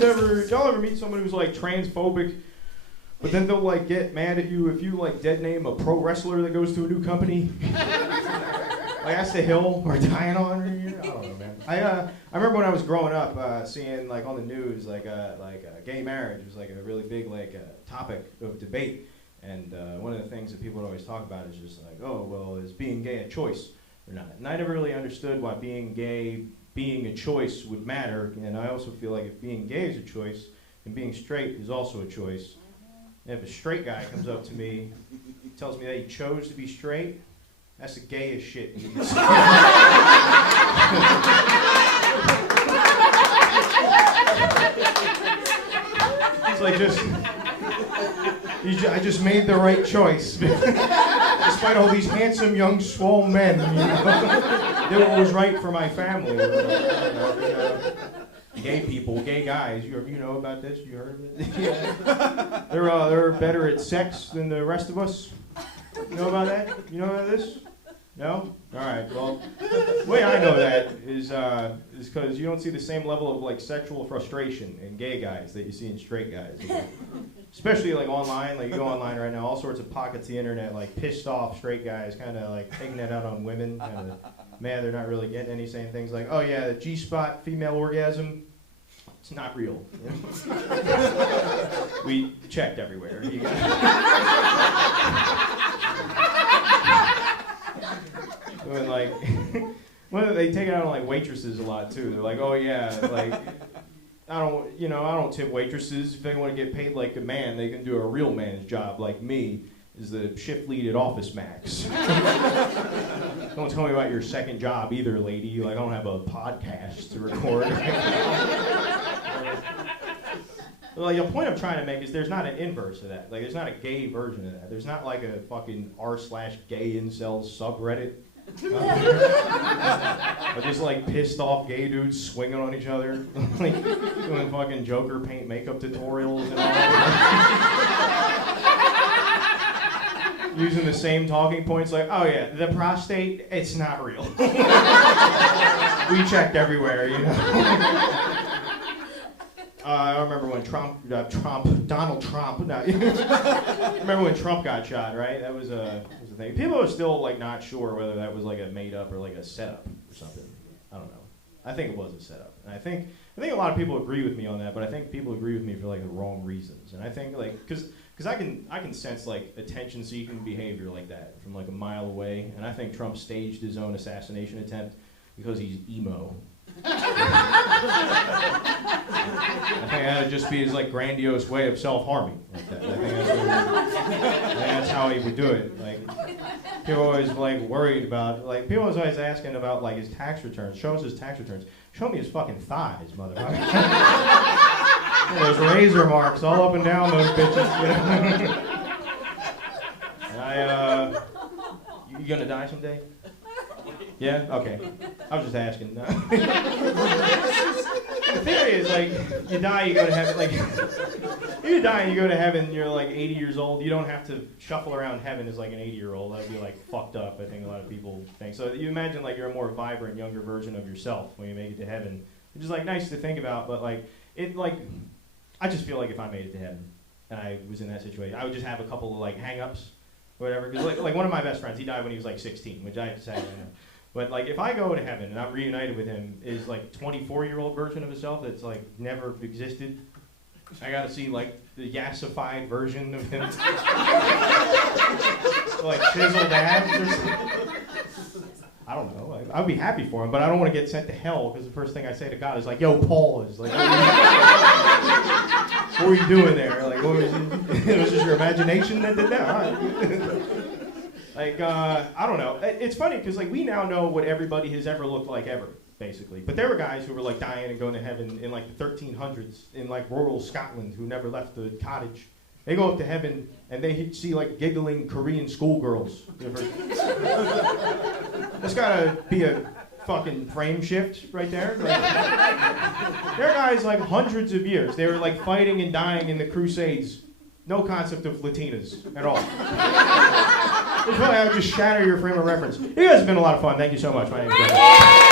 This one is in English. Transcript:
y'all ever meet someone who's like transphobic, but then they'll like get mad at you if you like dead name a pro wrestler that goes to a new company? Like that's the hill we're dying on. I don't know, man. I remember when I was growing up, seeing like on the news like gay marriage was like a really big topic of debate, and one of the things that people would always talk about is just like, oh well, is being gay a choice or not? And I never really understood why being gay being a choice would matter, and I also feel like if being gay is a choice, then being straight is also a choice. And if a straight guy comes up to me, tells me that he chose to be straight, that's the gayest shit you can say. It's like I just made the right choice. Despite all these handsome, young, swole men, you know, did what was right for my family. Gay people, gay guys, you know about this? You heard of it? Yeah. They're better at sex than the rest of us. You know about that? You know about this? No? All right. Well, the way I know that is because you don't see the same level of like sexual frustration in gay guys that you see in straight guys. Especially like online, like you go online right now, all sorts of pockets of the internet, like pissed off straight guys, kind of like taking that out on women, kind of mad they're not really getting any, saying things like, "Oh yeah, the G-spot female orgasm, it's not real." You know? We checked everywhere. You got and like, they take it out on like waitresses a lot too. They're like, "Oh yeah, like." I don't tip waitresses. If they want to get paid like a man, they can do a real man's job like me, is the shift lead at Office Max. Don't tell me about your second job either, lady. Like, I don't have a podcast to record. Like, the point I'm trying to make is there's not an inverse of that. Like, there's not a gay version of that. There's not like a fucking r/gay incels subreddit. Or just like pissed off gay dudes swinging on each other, like doing fucking Joker paint makeup tutorials and all that. Using the same talking points like, oh yeah, the prostate, it's not real. We checked everywhere, you know. I remember when Donald Trump. No, remember when Trump got shot, right? That was a thing. People are still like not sure whether that was like a made up or like a setup or something. I don't know. I think it was a setup, and I think a lot of people agree with me on that. But I think people agree with me for like the wrong reasons. And I think like because I can sense like attention-seeking behavior like that from like a mile away. And I think Trump staged his own assassination attempt because he's emo. I think that would just be his like grandiose way of self-harming. Like that. I think that's how he would do it. Like people are always like worried about like people are always asking about like his tax returns. Show us his tax returns. Show me his fucking thighs, motherfucker. There's razor marks all up and down those bitches. You know? You gonna die someday? Yeah? Okay. I was just asking. The theory is like, you die, you go to heaven. Like, you die and you go to heaven, you're like 80 years old. You don't have to shuffle around heaven as like an 80-year-old. That would be like fucked up, I think a lot of people think. So you imagine like you're a more vibrant, younger version of yourself when you make it to heaven. Which is like nice to think about, but like, I just feel like if I made it to heaven and I was in that situation, I would just have a couple of like hang-ups or whatever. Because like one of my best friends, he died when he was like 16, which I sadly know. But like if I go to heaven and I'm reunited with him, is like 24-year-old version of himself that's like never existed. I gotta see like the yassified version of him. Like chiseled abs or something. I don't know. I'd be happy for him, but I don't want to get sent to hell because the first thing I say to God is like, "Yo, Paul is like, what were you doing there? Like, what was it was just your imagination that did that?" All right. Like, I don't know. It's funny because like we now know what everybody has ever looked like ever, basically. But there were guys who were like dying and going to heaven in like the 1300s in like rural Scotland who never left the cottage. They go up to heaven and they see like giggling Korean schoolgirls. That's gotta be a fucking frame shift right there. Like, there are guys like hundreds of years. They were like fighting and dying in the Crusades. No concept of Latinas at all. It's probably I would just shatter your frame of reference. You guys have been a lot of fun. Thank you so much. My name is Brandon.